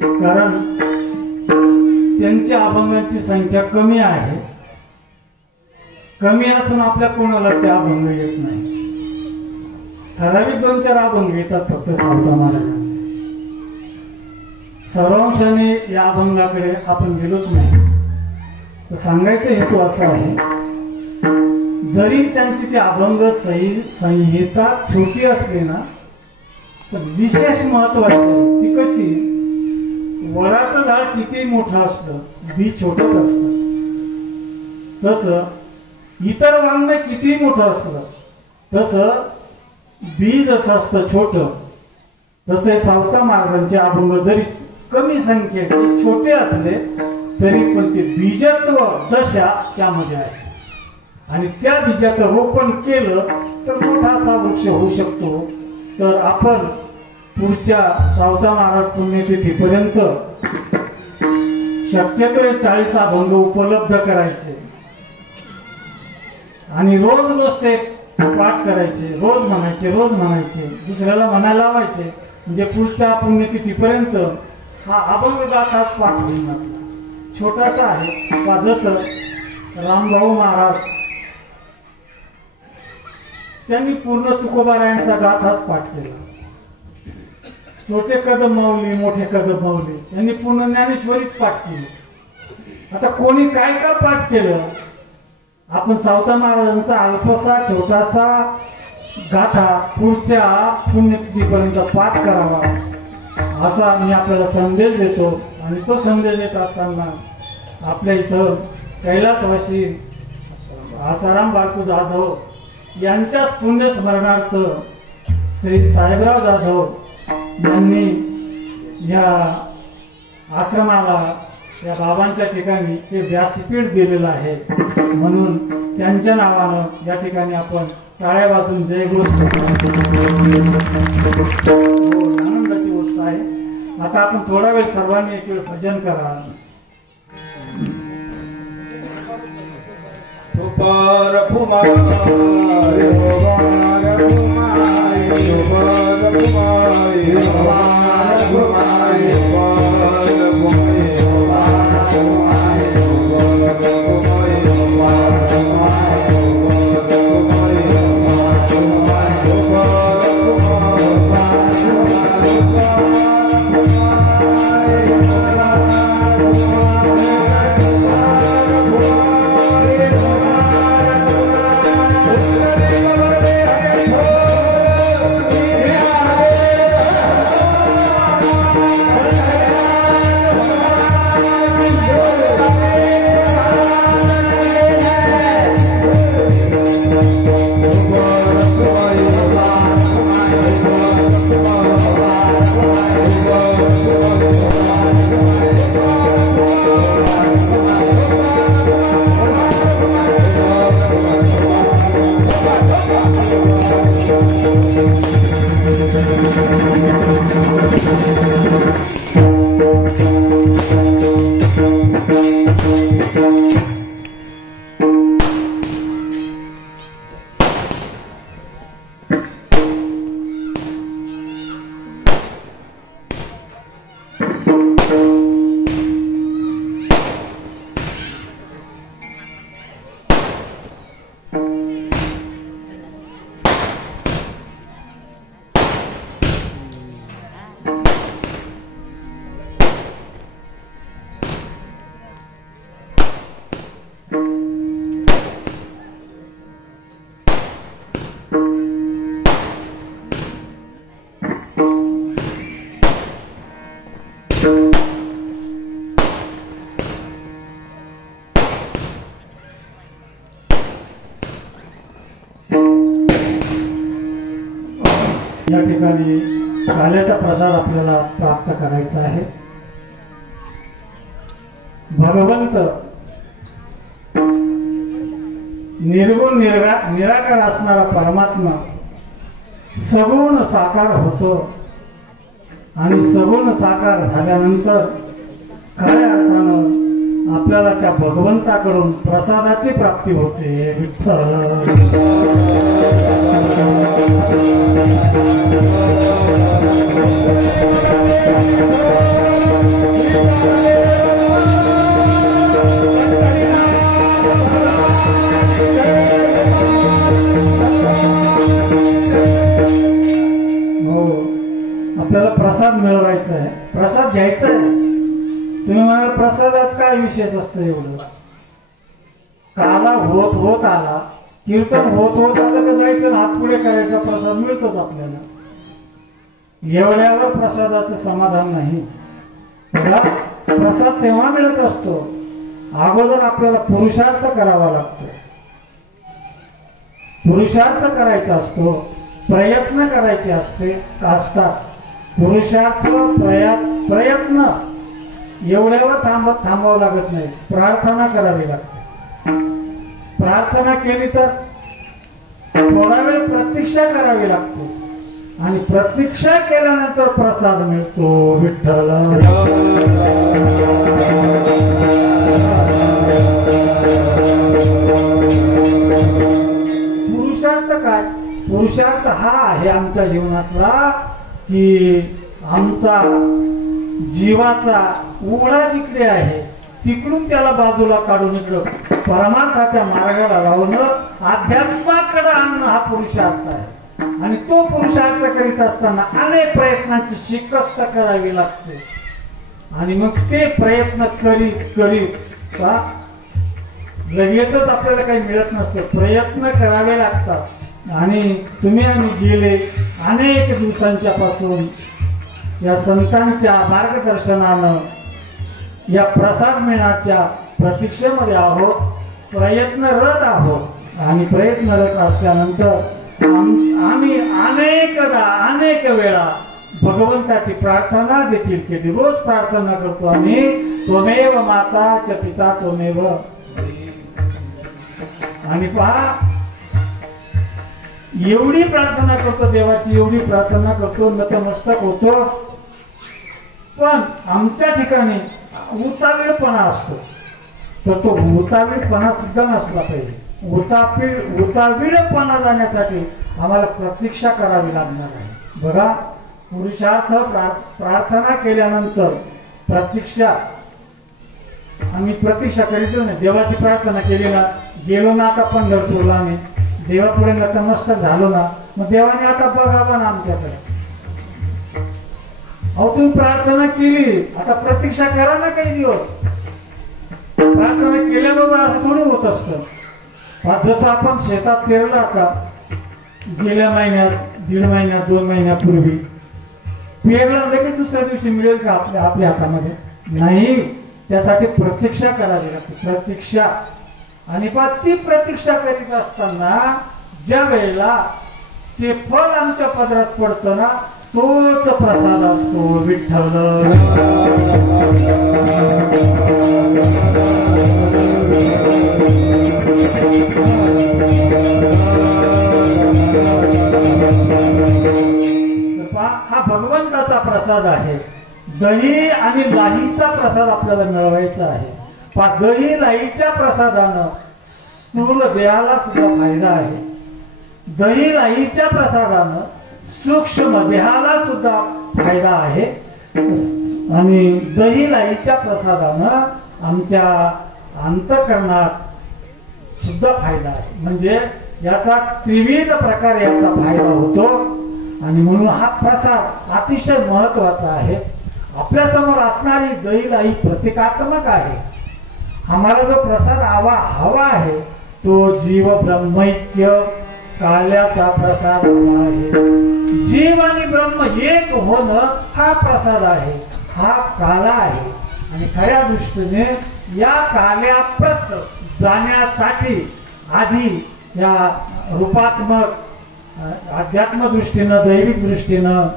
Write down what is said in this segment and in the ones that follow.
कारण त्यांच्या अभंगांची संख्या कमी आहे. कमी असून आपल्या कोणाला ते अभंग येत नाही. ठराविक 2-4 अभंग येतात फक्त सावता महाराजांचे. सर्वांशाने या अभंगाकडे आपण गेलोच नाही. तर सांगायचा हेतू असा आहे, जरी त्यांची ती अभंग संहिता छोटी असली ना, तर विशेष महत्वाची ती कशी, वडाचं झाड किती मोठं असतं, बी छोटं असतं, तसं इतर वाङ्मय किती मोठं असलं, तसं बी जसं असतं छोटं, तसे सावता महाराजांचे अभंग जरी कमी संख्येचे छोटे असले तरी पण ते बीजत्व दशा त्यामध्ये आहे. आणि त्या बीजाचं रोपण केलं तर मोठासा वृक्ष होऊ शकतो. तर आपण पुढच्या सावता महाराज पुण्यतिथीपर्यंत शक्यतो 40 अभंग उपलब्ध करायचे आणि रोज ते पाठ करायचे, रोज म्हणायचे, दुसऱ्याला म्हणायला लावायचे. म्हणजे पुढच्या पुण्यतिथीपर्यंत हा अभंग गाथाच पाठ होईल. छोटासा आहे का, जसं रामभाऊ महाराज त्यांनी पूर्ण तुकोबारायांचा गाथाच पाठ केला. छोटे कदम माऊली, मोठे कदम माऊली यांनी पूर्ण ज्ञानेश्वरीच पाठ केली. आता कोणी काय का पाठ केलं, आपण सावता महाराजांचा अल्पसा छोटासा गाथा पुढच्या पुण्यतिथीपर्यंत पाठ करावा असा मी आपल्याला संदेश देतो. आणि तो संदेश देत असताना आपल्या इथं कैलासवासी आसाराम बाळकू जाधव यांच्याच पुण्यस्मरणार्थ श्री साहेबराव जाधव यांनी या आश्रमाला, या बाबांच्या ठिकाणी हे व्यासपीठ दिलेलं आहे. म्हणून त्यांच्या नावानं या ठिकाणी आपण टाळ्या वाजून जयघोष आनंदाची गोष्ट आहे. आता आपण थोडा वेळ सर्वांनी एक वेळ भजन करा. या ठिकाणी काल्याचा प्रसाद आपल्याला प्राप्त करायचा आहे. भगवंत निर्गुण निराकार असणारा परमात्मा सगुण साकार होतो आणि सगुण साकार झाल्यानंतर खऱ्या अर्थानं आपल्याला त्या भगवंताकडून प्रसादाची प्राप्ती होते. विठ्ठल आपल्याला प्रसाद मिळवायचा आहे, प्रसाद घ्यायचा आहे. तुम्ही म्हणाल प्रसादात काय विशेष असतं एवढं? काला होत होत आला, कीर्तन होत होत आलं का जायचं, हात पुढे करायचा, प्रसाद मिळतोच आपल्याला. एवढ्यावर प्रसादाचं समाधान नाही. बघा, प्रसाद तेव्हा मिळत असतो अगोदर आपल्याला पुरुषार्थ करावा लागतो. पुरुषार्थ करायचा असतो, प्रयत्न करायचे असतात. पुरुषार्थ प्रयत्न एवढ्यावर थांबावं लागत नाही. प्रार्थना करावी लागते. प्रार्थना केली तर थोडा वेळ प्रतीक्षा करावी लागते आणि प्रतीक्षा केल्यानंतर प्रसाद मिळतो. विठ्ठल पुरुषार्थ काय? पुरुषार्थ हा आहे आमच्या जीवनातला की आमचा जीवाचा उघडा जिकडे आहे तिकडून त्याला बाजूला काढून इकडं परमार्थाच्या मार्गाला लावणं, अध्यात्माकडे आणणं हा पुरुषार्थ आहे. आणि तो पुरुषार्थ करीत असताना अनेक प्रयत्नांची शिकस्त करावी लागते. आणि मग ते प्रयत्न करीत लगेचच आपल्याला काही मिळत नसतं. प्रयत्न करावे लागतात. आणि तुम्ही आम्ही गेले अनेक दिवसांच्या पासून या संतांच्या मार्गदर्शनानं या प्रसाद मिळण्याच्या प्रतीक्षेमध्ये आहोत, प्रयत्नरत आहोत. आणि प्रयत्नरत असल्यानंतर आम्ही अनेक वेळा भगवंताची प्रार्थना देखील केली. रोज प्रार्थना करतो आम्ही, त्वमेव माता च पिता त्वमेव. आणि पहा, एवढी प्रार्थना करतो देवाची, एवढी प्रार्थना करतो, नतमस्तक होतो, पण आमच्या ठिकाणी उतावीळपणा असतो. तर तो उतावीळपणा सुद्धा नसला पाहिजे. उतावीळपणा जाण्यासाठी आम्हाला प्रतीक्षा करावी लागणार आहे. बघा, पुरुषार्थ प्रार्थना केल्यानंतर प्रतीक्षा, आम्ही प्रतीक्षा करीतो ना. देवाची प्रार्थना केली ना, गेलो ना आता पंढरपूरला, आम्ही देवापुढे नतमस्तक झालो ना, मग देवाने आता बघावं ना आमच्याकडे. अहो, तुम्ही प्रार्थना केली, आता प्रतीक्षा करा ना काही दिवस. प्रार्थना केल्याबरोबर असं थोडं होत असतं. जसं आपण शेतात पेरलं आता गेल्या महिन्यात, 1.5 महिन्यात, 2 महिन्यापूर्वी पेरलं, लगेच दुसऱ्या दिवशी मिळेल का आपल्या हातामध्ये? नाही. त्यासाठी प्रतीक्षा करावी लागते. प्रतीक्षा. आणि ती प्रतीक्षा करीत असताना ज्या वेळेला ते फळ आमच्या पदरात पडतं ना, तोच प्रसाद असतो. विठ्ठल हा भगवंताचा प्रसाद आहे. दही आणि लाहीचा प्रसाद आपल्याला मिळवायचा आहे. दही लाहीच्या प्रसादानं स्थूल देहाला सुद्धा फायदा आहे. दही लाहीच्या प्रसादानं सूक्ष्म देहाला सुद्धा फायदा आहे. आणि दही लाहीच्या प्रसादानं आमच्या अंतःकरणात सुद्धा फायदा आहे. म्हणजे याचा त्रिविध प्रकारे याचा फायदा होतो. आणि म्हणून हा प्रसाद अतिशय महत्वाचा आहे. आपल्या समोर असणारी दही लाही प्रतिकात्मक आहे. आम्हाला जो प्रसाद हवा आहे तो जीव ब्रह्मैक्य काल्याचा प्रसाद आहे. जीव आणि ब्रह्म एक होणं हा प्रसाद आहे, हा काला आहे. आणि खऱ्या दृष्टीने या काल्याप्रत जाण्यासाठी आधी या रूपात्मक अध्यात्म दृष्टीनं, दैविक दृष्टीनं,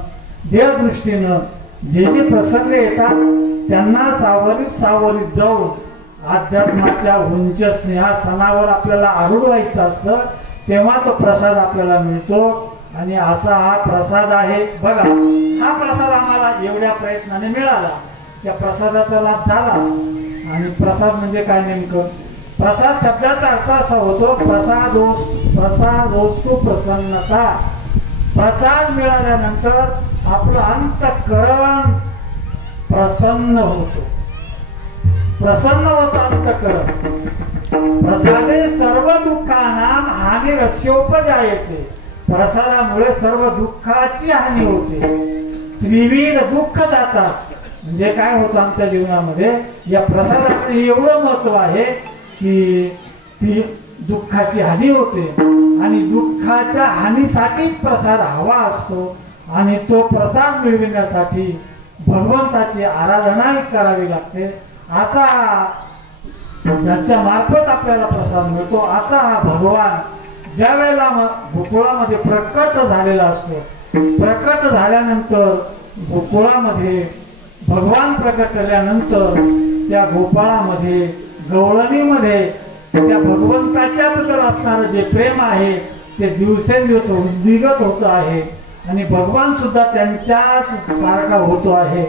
देव दृष्टीनं जे प्रसंग येतात त्यांना सावरीत जाऊन अध्यात्माच्या उंच स्नेहासनावर आपल्याला आरूढ व्हायचं असतं. तेव्हा तो प्रसाद आपल्याला मिळतो. आणि असा हा प्रसाद आहे. बघा, हा प्रसाद आम्हाला एवढ्या प्रयत्नाने मिळाला. त्या प्रसादाचा लाभ झाला. आणि प्रसाद म्हणजे काय नेमकं? प्रसाद शब्दाचा अर्थ असा होतो, प्रसादोस्तु प्रसन्नता. प्रसाद मिळाल्यानंतर आपलं अंतःकरण प्रसन्न होतो. प्रसन्न होत अंतःकरण प्रसादे सर्व दुःखानां हानिरस्योपजायते प्रसादामुळे सर्व दुःखाची हानी होते त्रिविध दुःख जातात म्हणजे काय होतं आमच्या जीवनामध्ये या प्रसादाचं एवढं महत्व आहे की ती दुःखाची हानी होते आणि दुःखाच्या हानीसाठीच प्रसाद हवा असतो आणि तो प्रसाद मिळविण्यासाठी भगवंताची आराधना करावी लागते असा ज्याच्या मार्फत आपल्याला प्रसाद मिळतो असा हा भगवान ज्या वेळेला गोकुळामध्ये प्रकट झालेला असतो प्रकट झाल्यानंतर गोकुळामध्ये भगवान प्रकट केल्यानंतर त्या गोपाळामध्ये गवळणीमध्ये त्या भगवंताच्या बद्दल असणारं जे प्रेम आहे ते दिवसेंदिवस उद्दिगत होत आहे आणि भगवान सुद्धा त्यांच्याच सारखा होतो आहे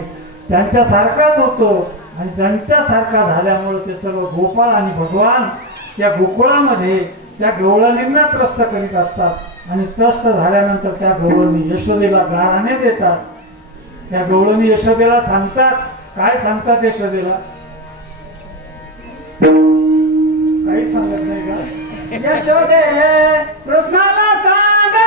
त्यांच्या सारखाच होतो आणि त्यांच्या सारखा झाल्यामुळे ते सर्व गोपाळ आणि भगवान त्या गोकुळामध्ये त्या गवळणींना त्रस्त करीत असतात आणि त्रस्त झाल्यानंतर त्या गवळणी यशोदेला गाराने देतात त्या गवळणी यशोदेला सांगतात काय सांगतात यशोदेला काही सांगत नाही का यशोदे कृष्णाला सांगा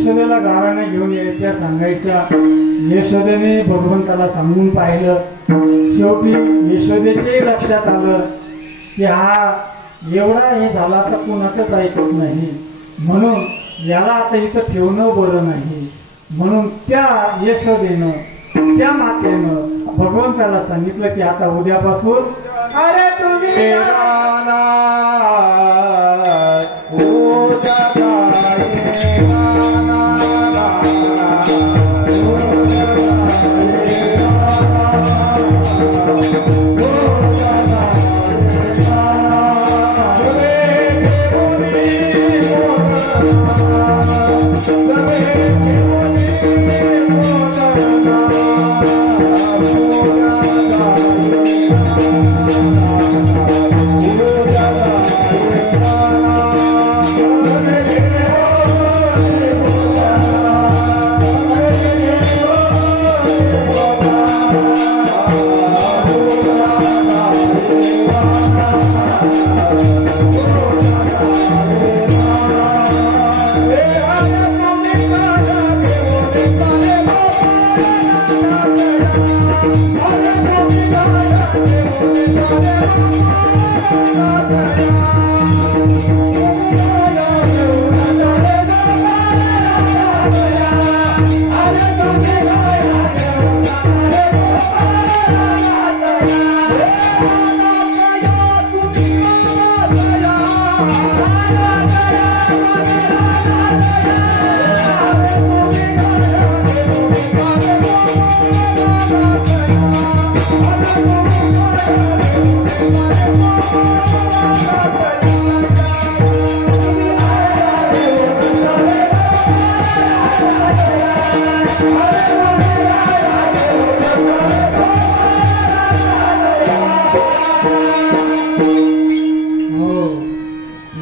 यशोदेला गाराने घेऊन यायच्या सांगायच्या यशोदेने भगवंताला सांगून पाहिलं शेवटी यशोदेच्याही लक्षात आलं की हा एवढा हे झाला तर कुणाचंच ऐकत नाही म्हणून याला आता इथं ठेवणं बरं नाही म्हणून त्या यशोदेनं त्या मातेनं भगवंताला सांगितलं की आता उद्यापासून अरे तुम्ही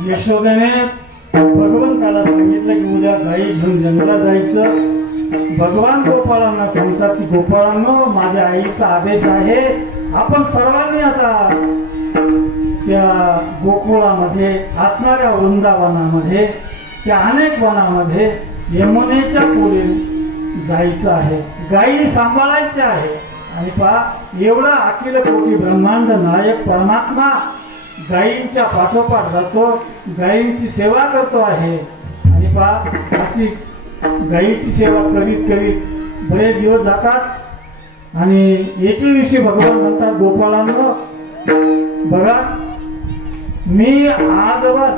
यशोदेने भगवंताला सांगितलं की उद्या गाई घेऊन जंगलात जायचं भगवान गोपाळांना सांगतात की गोपाळांनो माझ्या आईचा आदेश आहे आपण सर्वांनी आता त्या गोकुळामध्ये असणाऱ्या वृंदावनामध्ये त्या अनेक वनामध्ये यमुनेच्या पुढे जायचं आहे गायी सांभाळायच्या आहे आणि पहा एवढा अखिल कोटी ब्रह्मांड नायक परमात्मा गायींच्या पाठोपाठ जातो गायींची सेवा करतो आहे आणि पहा अशी गायीची सेवा करीत करीत बरेच दिवस जातात आणि एके दिवशी भगवान म्हणतात गोपाळांनो बघा मी आजवर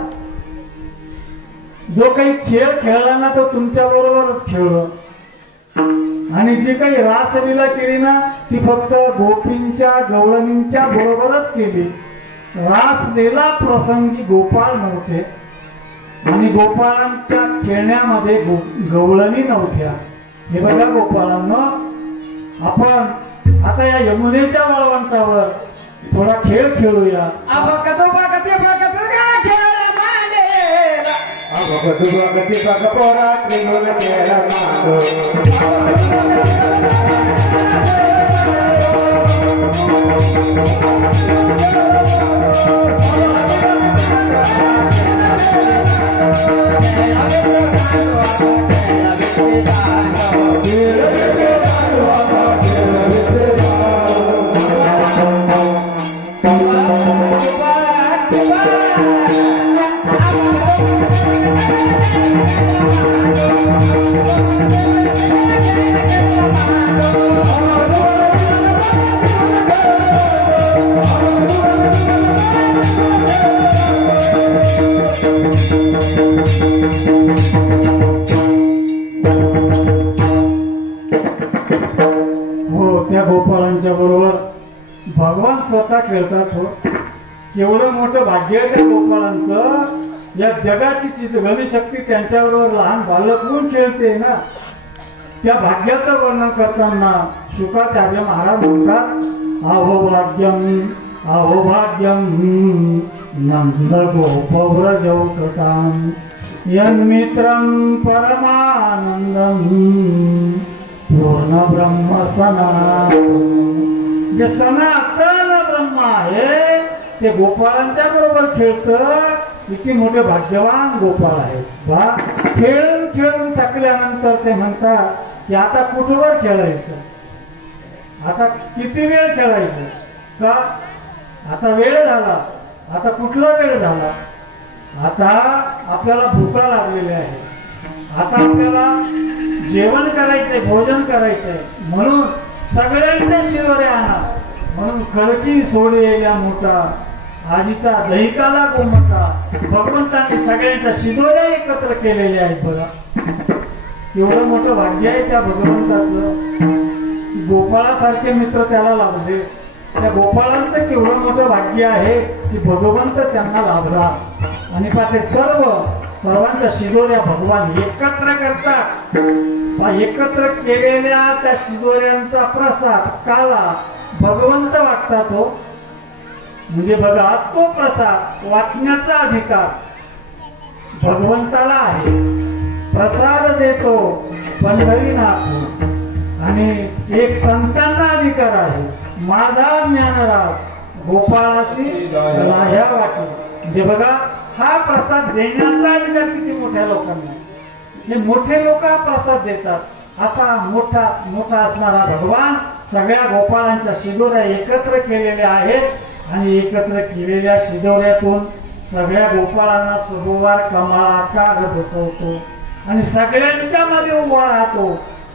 जो काही खेळ खेळला ना तो तुमच्या बरोबरच खेळलो आणि जी काही रासलीला केली ना ती फक्त गोपींच्या गवळणींच्या बरोबरच केली. रासलीला प्रसंगी गोपाळ नव्हते आणि गोपाळांच्या खेळण्यामध्ये गवळणी नव्हत्या. हे बघा गोपाळांनो, आपण आता या यमुनेच्या वाळवंटावर थोडा खेळ खेळूया. त्या गोपाळांच्या बरोबर भगवान स्वतः खेळतात. हो, एवढं मोठं भाग्य आहे त्या गोपाळांचं. या जगाची चितघनी शक्ती त्यांच्याबरोबर लहान बालक होऊन खेळते ना. त्या भाग्याचं वर्णन करताना शुकाचार्य महाराज म्हणतात, अहो भाग्यम नंद गोपव्रजौकसाम यन्मित्रं परमानंदम पूर्ण ब्रह्म सनातन. जे सनातन ब्रह्म आहे ते गोपाळांच्या बरोबर खेळतं. किती मोठे भाग्यवान गोपाळ आहे बा. खेळून खेळून थकल्यानंतर ते म्हणतात की आता कुठवर खेळायचं, आता किती वेळ खेळायचं का, आता वेळ झाला, आता कुठला वेळ झाला, आता आपल्याला भूका लागलेली आहे, आता आपल्याला जेवण करायचंय, भोजन करायचंय. म्हणून सगळ्यांच्या शिवऱ्या आणा. म्हणून खडकी सोडेल्या मोठा आजीचा दहिकाला गोमटा. भगवंतांनी सगळ्यांच्या शिदोऱ्या एकत्र केलेल्या आहेत बघा. एवढं मोठं भाग्य आहे त्या भगवंताचं. गोपाळासारखे मित्र त्याला लाभले. त्या गोपाळांचं केवढं मोठं भाग्य आहे की भगवंत त्यांना लाभला. आणि पाते सर्वांच्या शिदोऱ्या भगवान एकत्र करतात. एकत्र केलेल्या त्या शिदोऱ्यांचा प्रसाद काला भगवंत वाटतात. हो, म्हणजे बघा, तो प्रसाद वाटण्याचा अधिकार भगवंताला आहे. प्रसाद देतो पंढरीनाथ. आणि एक संतांना अधिकार आहे, माझा ज्ञानराज गोपाळाशी लाह्या वाटी. म्हणजे बघा, हा प्रसाद देण्याचा अधिकार किती मोठ्या लोकांना. हे मोठे लोक प्रसाद देतात. असा मोठा असणारा भगवान सगळ्या गोपाळांच्या शिदोऱ्या एकत्र केलेल्या आहेत. आणि एकत्र केलेल्या शिदोऱ्यातून सगळ्या गोपाळांना सरोवर कमळाकार बसवतो आणि सगळ्यांच्या मध्ये उभा राहतो.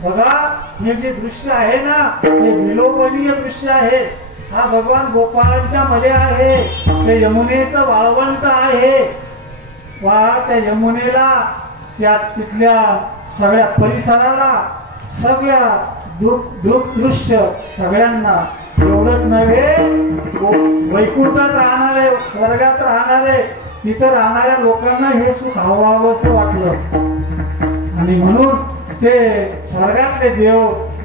बघा, हे जे दृश्य आहे ना, हे विलोभनीय दृश्य आहे. हा भगवान गोपाळांच्या मध्ये आहे. ते यमुनेचं वाळवंट आहे. त्या यमुनेला, त्या तिथल्या सगळ्या परिसराला, सगळ्या दृश्य सगळ्यांना, एवढंच नव्हे, वैकुंठात राहणारे, स्वर्गात राहणारे, तिथं राहणाऱ्या लोकांना हे सुख हवं वाटलं. आणि म्हणून ते स्वर्गातले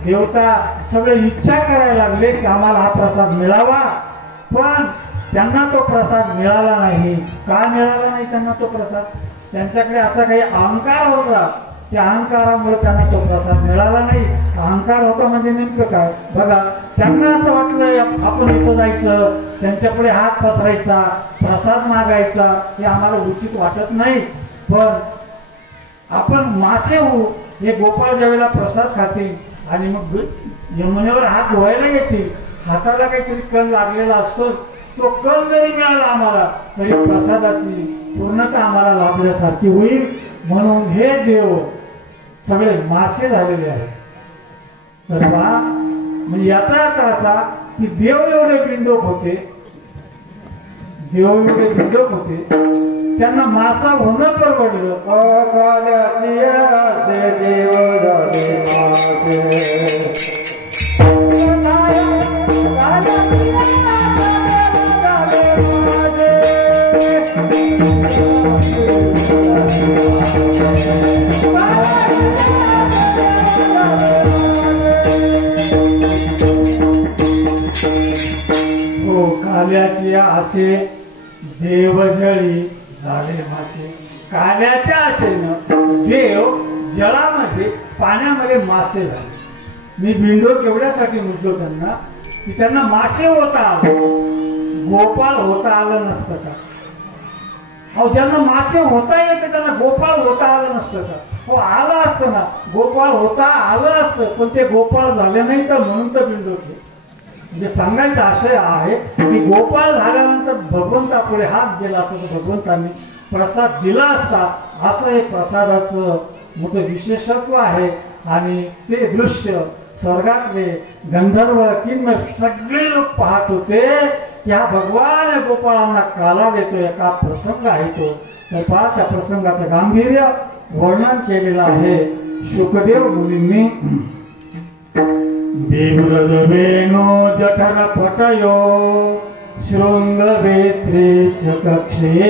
देवता सगळे इच्छा करायला लागले की आम्हाला हा प्रसाद मिळावा. पण त्यांना तो प्रसाद मिळाला नाही. का मिळाला नाही त्यांना तो प्रसाद? त्यांच्याकडे असा काही अहंकार होता. त्या अहंकारामुळे त्यांना तो प्रसाद मिळाला नाही. अहंकार होता म्हणजे नेमकं काय बघा, त्यांना असं वाटलं आपण इथं जायचं, त्यांच्यापुढे हात पसरायचा, प्रसाद मागायचा, हे आम्हाला उचित वाटत नाही. पण आपण मासे होऊ. हे गोपाळ ज्यावेळेला प्रसाद खातील आणि मग यमुनेवर हात धुवायला येतील, हाताला काहीतरी कण लागलेला असतो, तो कण जरी मिळाला आम्हाला तरी प्रसादाची पूर्णता आम्हाला लाभल्यासारखी होईल. म्हणून हे देव सगळे मासे झालेले आहेत. तर म्हणजे याचा अर्थ असा की देव एवढे बिंडोक होते, त्यांना मासा होणं परवडलं. काल्याची आसे देव झाले मासे. हो, काल्याची आशे देवजळी झाले मासे. काल्याच्या आशेनं देव जळामध्ये पाण्यामध्ये मासे झाले. मी बिंडोक एवढ्यासाठी म्हटलो त्यांना की त्यांना मासे होता आलं, गोपाळ होता आलं नसतं का? अहो, ज्यांना मासे होता येते त्यांना गोपाळ होता आलं नसतं का? हो, आलं असतं ना, गोपाळ होता आलं असतं, पण ते गोपाळ झाले नाही तर म्हणून तर बिंडोक. म्हणजे सांगायचा आशय आहे की गोपाळ झाल्यानंतर भगवंतापुढे हात दिला असता तर भगवंतांनी प्रसाद दिला असता. असं हे प्रसादाचं मोठं विशेषत्व आहे. आणि ते दृश्य स्वर्गातले गंधर्व किन्नर सगळे लोक पाहत होते की हा भगवान गोपाळांना काला देतोय. का प्रसंग आहे तो, तर पहा त्या प्रसंगाचं गांभीर्य वर्णन केलेलं आहे शुकदेव मुनींनी. बिभ्रद वेणो जठर पटयो शृंग वेत्रे च कक्षे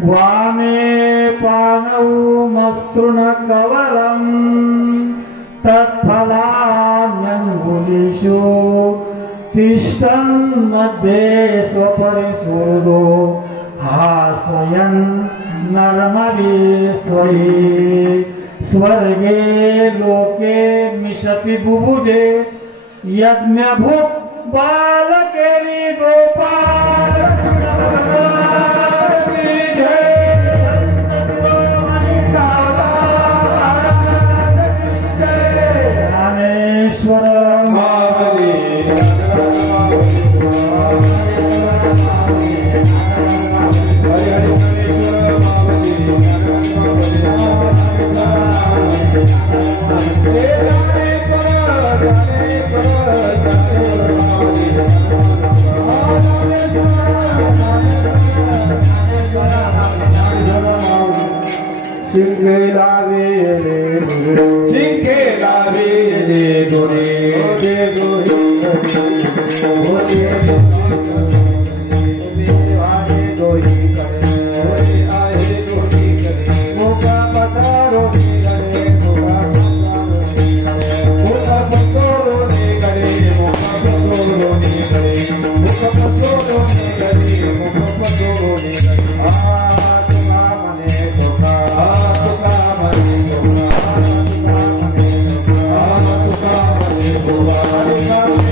वामे पानौ मस्तृण कवलम तत्फलान्यंगुलीषु तिष्ठन् मध्ये स्वपरिसुहृदो हासयन् नर्मदे स्वये स्वर्गे लोके मिशति बुभुजे यज्ञभुक् बालकेली गोपाल ज्ञानेश्वर Thank you.